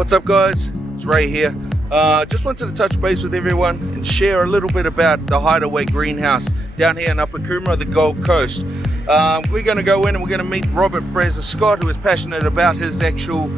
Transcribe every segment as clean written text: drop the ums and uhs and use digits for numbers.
What's up guys, it's Ray here. Just wanted to touch base with everyone and share a little bit about the Hideaway Greenhouse down here in Upper Coomera, the Gold Coast. We're going to go in and we're going to meet Robert Fraser-Scott, who is passionate about his actual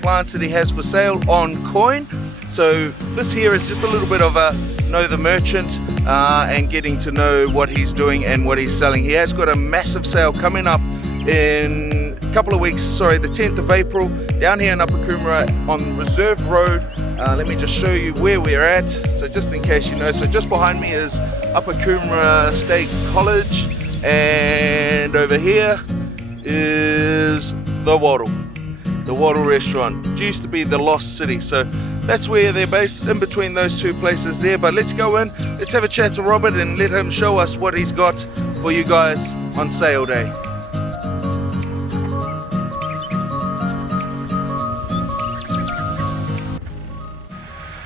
plants that he has for sale on Qoin. So this here is just a little bit of a know the merchant and getting to know what he's doing and what he's selling. He has got a massive sale coming up in a couple of weeks, sorry, the 10th of April, down here in Upper Coomera on Reserve Road. Let me just show you where we're at, so just in case you know. So just behind me is Upper Coomera State College, and over here is the Waddle restaurant. It used to be the Lost City, so that's where they're based, in between those two places there. But let's go in, let's have a chat to Robert and let him show us what he's got for you guys on sale day.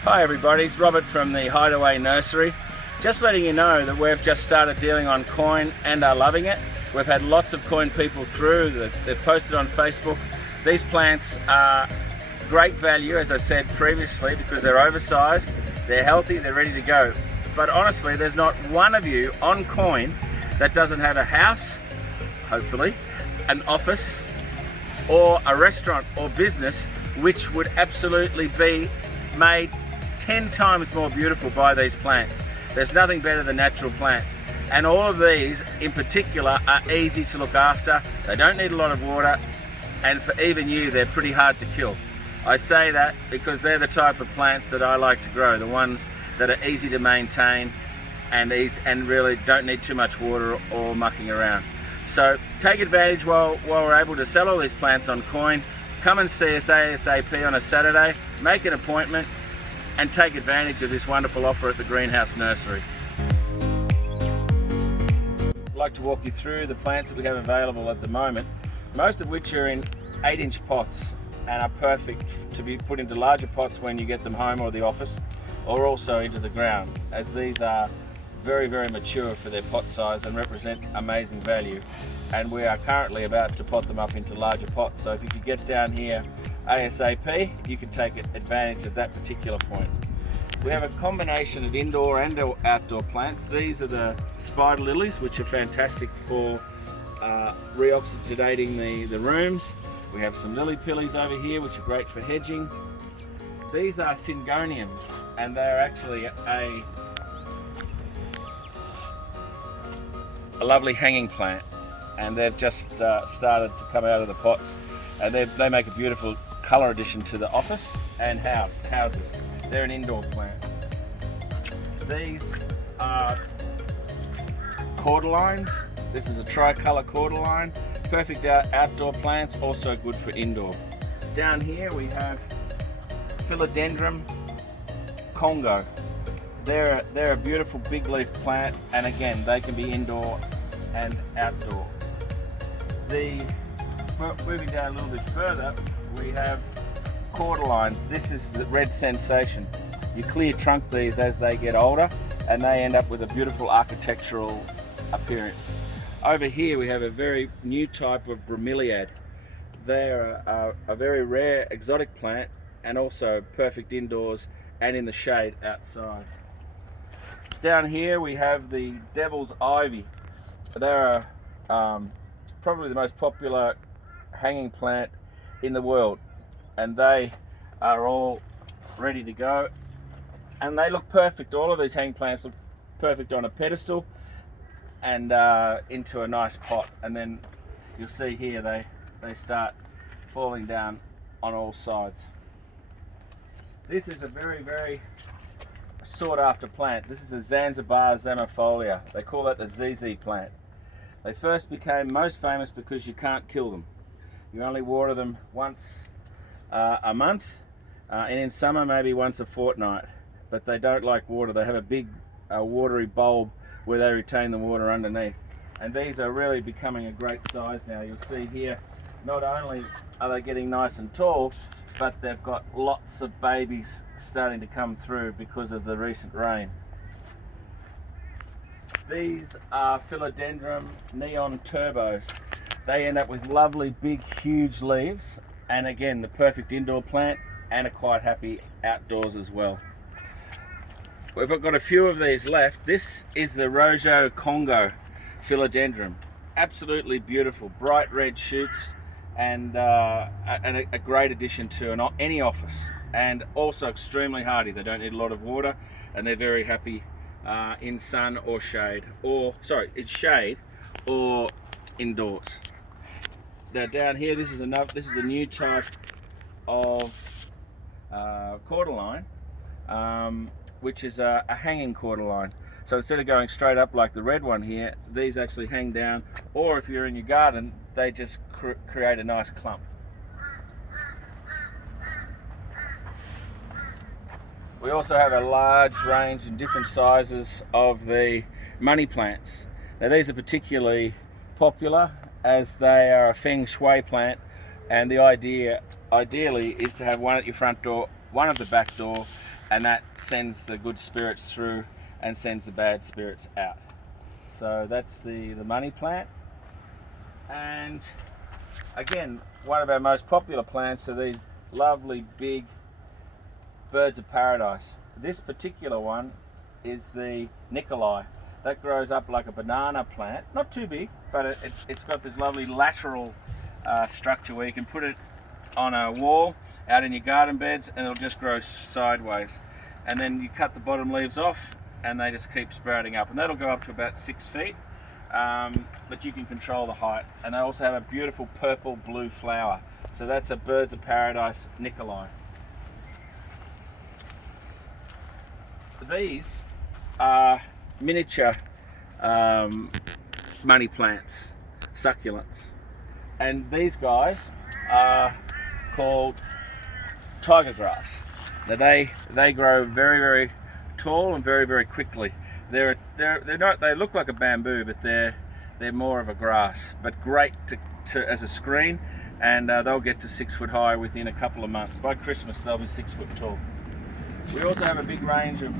Hi everybody, it's Robert from the Hideaway Nursery. Just letting you know that we've just started dealing on Qoin and are loving it. We've had lots of Qoin people through, they've posted on Facebook. These plants are great value, as I said previously, because they're oversized, they're healthy, they're ready to go. But honestly, there's not one of you on Qoin that doesn't have a house, hopefully, an office, or a restaurant or business which would absolutely be made 10 times more beautiful by these plants. There's nothing better than natural plants. And all of these in particular are easy to look after. They don't need a lot of water, and for even you, they're pretty hard to kill. I say that because they're the type of plants that I like to grow, the ones that are easy to maintain and really don't need too much water or mucking around. So take advantage while we're able to sell all these plants on Qoin. Come and see us ASAP on a Saturday, make an appointment, and take advantage of this wonderful offer at the Greenhouse Nursery. I'd like to walk you through the plants that we have available at the moment, most of which are in 8-inch pots and are perfect to be put into larger pots when you get them home or the office, or also into the ground, as these are very, very mature for their pot size and represent amazing value. And we are currently about to pot them up into larger pots, so if you could get down here ASAP, you can take advantage of that particular point. We have a combination of indoor and outdoor plants. These are the spider lilies, which are fantastic for reoxygenating the rooms. We have some lily pillies over here, which are great for hedging. These are syngoniums, and they're actually a lovely hanging plant, and they've just started to come out of the pots, and they make a beautiful colour addition to the office and houses. They're an indoor plant. These are cordylines. This is a tricolour cordyline, perfect outdoor plants, also good for indoor. Down here we have Philodendron Congo. They're a beautiful big leaf plant, and again they can be indoor and outdoor. Moving down a little bit further, we have cordylines. This is the red sensation. You clear trunk these as they get older, and they end up with a beautiful architectural appearance. Over here we have a very new type of bromeliad. They're a very rare exotic plant, and also perfect indoors and in the shade outside. Down here we have the devil's ivy. They're probably the most popular hanging plant in the world, and they are all ready to go, and they look perfect. All of these hanging plants look perfect on a pedestal and into a nice pot, and then you'll see here they start falling down on all sides. This is a very, very sought after plant. This is a Zanzibar Zamifolia. They call that the ZZ plant. They first became most famous because you can't kill them. You only water them once a month, and in summer maybe once a fortnight. But they don't like water. They have a big watery bulb where they retain the water underneath. And these are really becoming a great size now. You'll see here, not only are they getting nice and tall, but they've got lots of babies starting to come through because of the recent rain. These are Philodendron Neon Turbos. They end up with lovely big huge leaves, and again the perfect indoor plant and are quite happy outdoors as well. We've got a few of these left. This is the Rojo Congo philodendron. Absolutely beautiful, bright red shoots, and a great addition to any office, and also extremely hardy. They don't need a lot of water, and they're very happy in sun or shade, in shade or indoors. Now down here, this is a new type of cordyline, which is a hanging cordyline. So instead of going straight up like the red one here, these actually hang down, or if you're in your garden, they just create a nice clump. We also have a large range in different sizes of the money plants. Now these are particularly popular as they are a feng shui plant, and the idea ideally is to have one at your front door, one at the back door, and that sends the good spirits through and sends the bad spirits out. So that's the money plant. And again, one of our most popular plants are these lovely big birds of paradise. This particular one is the Nikolai. That grows up like a banana plant, not too big, but it's got this lovely lateral structure where you can put it on a wall out in your garden beds and it'll just grow sideways. And then you cut the bottom leaves off and they just keep sprouting up, and that'll go up to about 6 feet, but you can control the height. And they also have a beautiful purple blue flower. So that's a birds of paradise Nikolai. These are miniature money plants, succulents, and these guys are called tiger grass. Now they grow very, very tall and very, very quickly. They're not, they look like a bamboo, but they're more of a grass, but great to as a screen, and they'll get to 6 foot high within a couple of months. By Christmas they'll be 6 foot tall. We also have a big range of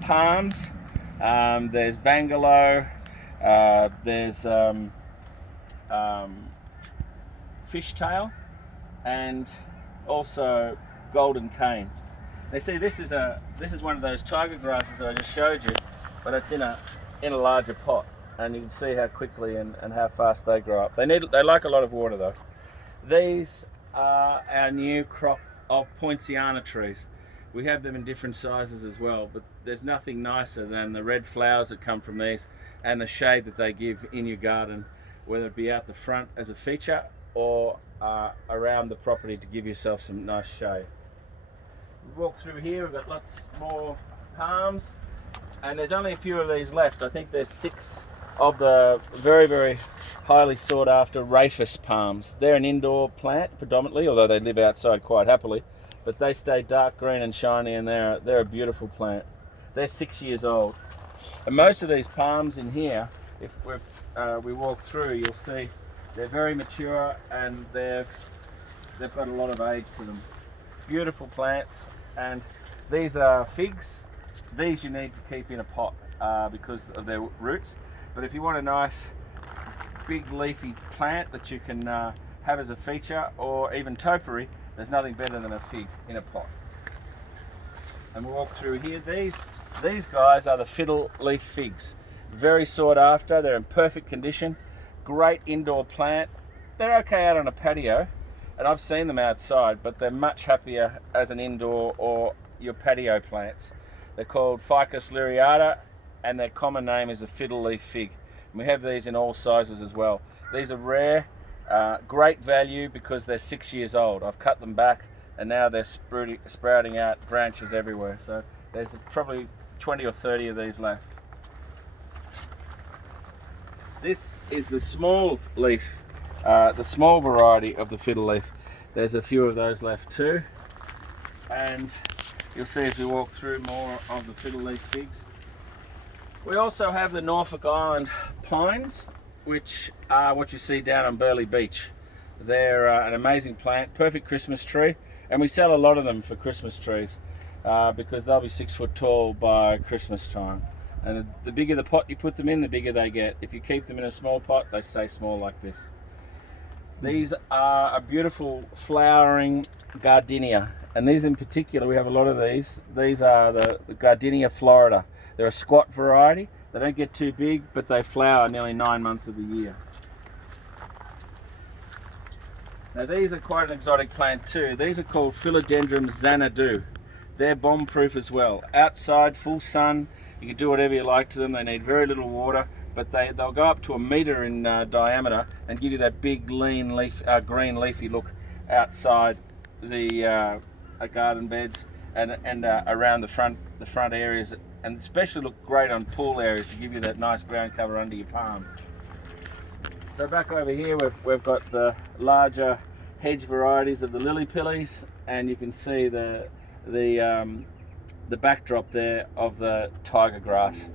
palms. There's bangalow, there's fishtail, and also golden cane. Now see, this is one of those tiger grasses that I just showed you, but it's in a larger pot, and you can see how quickly and how fast they grow up. They like a lot of water though. These are our new crop of poinciana trees. We have them in different sizes as well, but there's nothing nicer than the red flowers that come from these and the shade that they give in your garden, whether it be out the front as a feature or around the property to give yourself some nice shade. We walk through here, we've got lots more palms, and there's only a few of these left. I think there's 6 of the very, very highly sought after rafus palms. They're an indoor plant predominantly, although they live outside quite happily, but they stay dark green and shiny, and they're a beautiful plant. They're 6 years old. And most of these palms in here, if we walk through, you'll see they're very mature and they've got a lot of age to them. Beautiful plants. And these are figs. These you need to keep in a pot because of their roots. But if you want a nice big leafy plant that you can have as a feature, or even topiary, there's nothing better than a fig in a pot. And we'll walk through here. These guys are the fiddle leaf figs. Very sought after. They're in perfect condition. Great indoor plant. They're okay out on a patio, and I've seen them outside, but they're much happier as an indoor or your patio plants. They're called Ficus liriata, and their common name is a fiddle leaf fig. And we have these in all sizes as well. These are rare, great value because they're 6 years old. I've cut them back and now they're sprouting out branches everywhere. So there's probably 20 or 30 of these left. This is the small leaf, the small variety of the fiddle leaf. There's a few of those left too. And you'll see as we walk through more of the fiddle leaf figs. We also have the Norfolk Island pines, which are what you see down on Burleigh Beach. They're an amazing plant, perfect Christmas tree, and we sell a lot of them for Christmas trees because they'll be 6 foot tall by Christmas time. And the bigger the pot you put them in, the bigger they get. If you keep them in a small pot, they stay small like this. These are a beautiful flowering gardenia, and these in particular, we have a lot of these. These are the Gardenia Florida. They're a squat variety. They don't get too big, but they flower nearly 9 months of the year. Now these are quite an exotic plant too. These are called Philodendron Xanadu. They're bomb proof as well. Outside, full sun, you can do whatever you like to them. They need very little water, but they'll go up to 1 meter in diameter and give you that big lean leaf, green leafy look outside the garden beds and around the front areas, and especially look great on pool areas to give you that nice ground cover under your palms. So back over here we've got the larger hedge varieties of the lily pillies, and you can see the backdrop there of the tiger grass.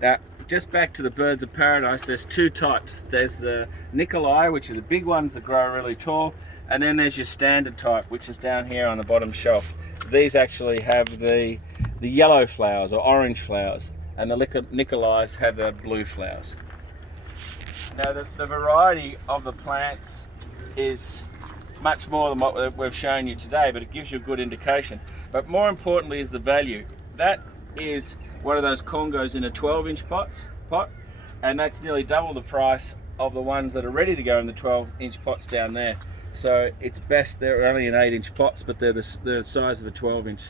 Now just back to the birds of paradise, there's two types. There's the Nicolai, which are the big ones that grow really tall, and then there's your standard type, which is down here on the bottom shelf. These actually have the yellow flowers or orange flowers, and the Nicolais have the blue flowers. Now the variety of the plants is much more than what we've shown you today, but it gives you a good indication. But more importantly is the value. That is one of those congos in a 12-inch pot, and that's nearly double the price of the ones that are ready to go in the 12-inch pots down there. So it's best, they're only in 8-inch pots, but they're the size of a 12-inch.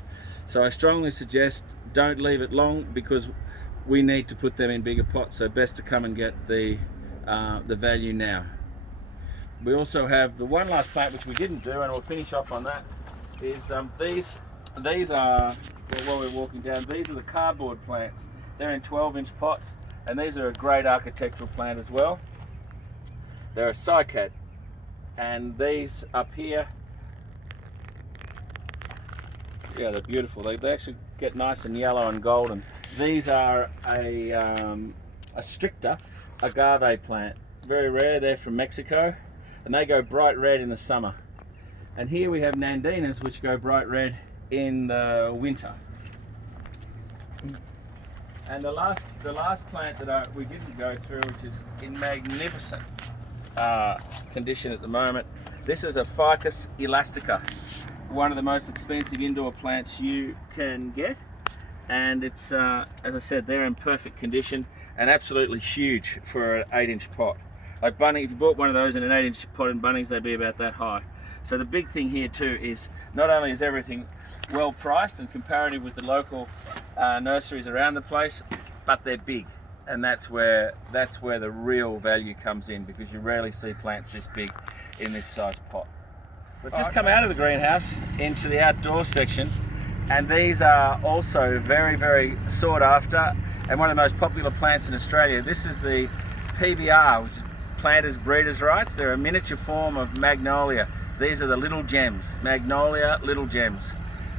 So I strongly suggest don't leave it long, because we need to put them in bigger pots. So best to come and get the value now. We also have the one last plant which we didn't do, and we'll finish off on that, is these are, well, while we're walking down, these are the cardboard plants. They're in 12-inch pots, and these are a great architectural plant as well. They're a cycad, and these up here, yeah, they're beautiful. They actually get nice and yellow and golden. These are a stricta agave plant, very rare. They're from Mexico, and they go bright red in the summer. And here we have nandinas, which go bright red in the winter. And the last plant that we didn't go through, which is in magnificent condition at the moment, this is a Ficus elastica, one of the most expensive indoor plants you can get, and it's as I said, they're in perfect condition and absolutely huge for an 8-inch pot. Like Bunnings, if you bought one of those in an 8-inch pot in Bunnings, they'd be about that high. So the big thing here too is not only is everything well priced and comparative with the local nurseries around the place, but they're big, and that's where the real value comes in, because you rarely see plants this big in this size pot. We've just come out of the greenhouse into the outdoor section, and these are also very, very sought after and one of the most popular plants in Australia. This is the PBR, which is Planters Breeders' Rights. They're a miniature form of magnolia. These are the little gems, magnolia little gems,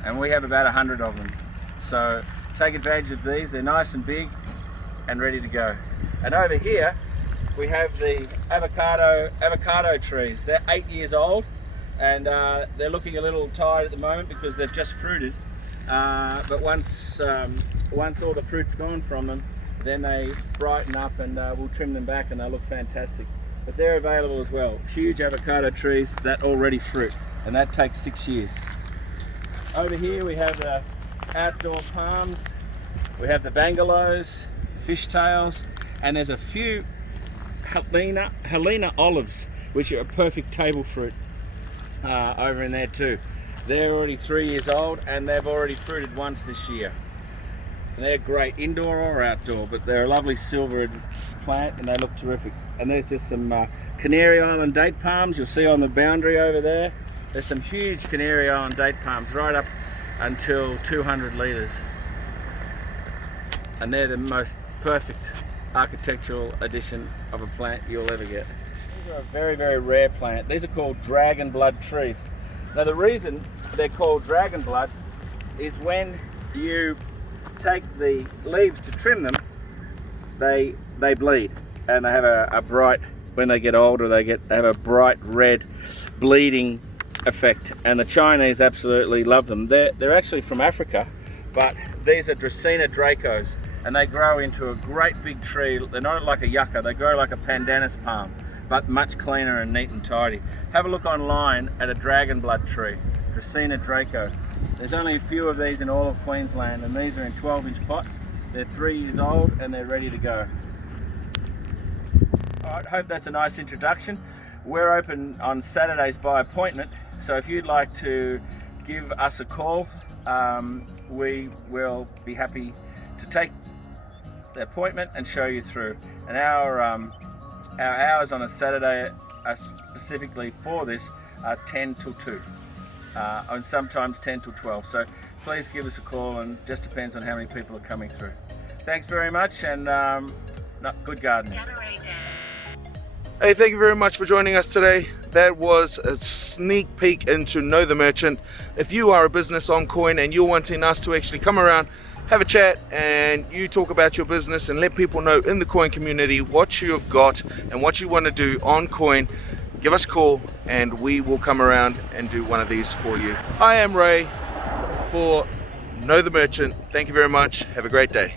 and we have about 100 of them. So take advantage of these. They're nice and big and ready to go. And over here we have the avocado trees. They're 8 years old, and they're looking a little tired at the moment because they've just fruited. But once all the fruit's gone from them, then they brighten up, and we'll trim them back and they'll look fantastic. But they're available as well. Huge avocado trees that already fruit, and that takes 6 years. Over here we have the outdoor palms, we have the bangalows, fishtails, and there's a few Helena olives, which are a perfect table fruit over in there too. They're already 3 years old, and they've already fruited once this year. And they're great indoor or outdoor, but they're a lovely silvered plant and they look terrific. And there's just some Canary Island date palms you'll see on the boundary over there. There's some huge Canary Island date palms right up until 200 litres. And they're the most perfect architectural addition of a plant you'll ever get. These are a very, very rare plant. These are called dragon blood trees. Now the reason they're called dragon blood is when you take the leaves to trim them, they bleed, and they have a bright, when they get older, they have a bright red bleeding effect, and the Chinese absolutely love them. They're actually from Africa, but these are Dracaena dracos, and they grow into a great big tree. They're not like a yucca, they grow like a pandanus palm. but much cleaner and neat and tidy. Have a look online at a dragon blood tree, Dracaena Draco. There's only a few of these in all of Queensland, and these are in 12-inch pots. They're 3 years old and they're ready to go. I hope that's a nice introduction. We're open on Saturdays by appointment, so if you'd like to give us a call, we will be happy to take the appointment and show you through. And our hours on a Saturday are specifically for this are 10 till 2, and sometimes 10 till 12. So please give us a call, and just depends on how many people are coming through. Thanks very much, and good gardening. Hey, thank you very much for joining us today. That was a sneak peek into Know the Merchant. If you are a business on Qoin and you're wanting us to actually come around, have a chat, and you talk about your business and let people know in the Qoin community what you've got and what you want to do on Qoin, give us a call and we will come around and do one of these for you. I am Ray for Know the Merchant. Thank you very much. Have a great day.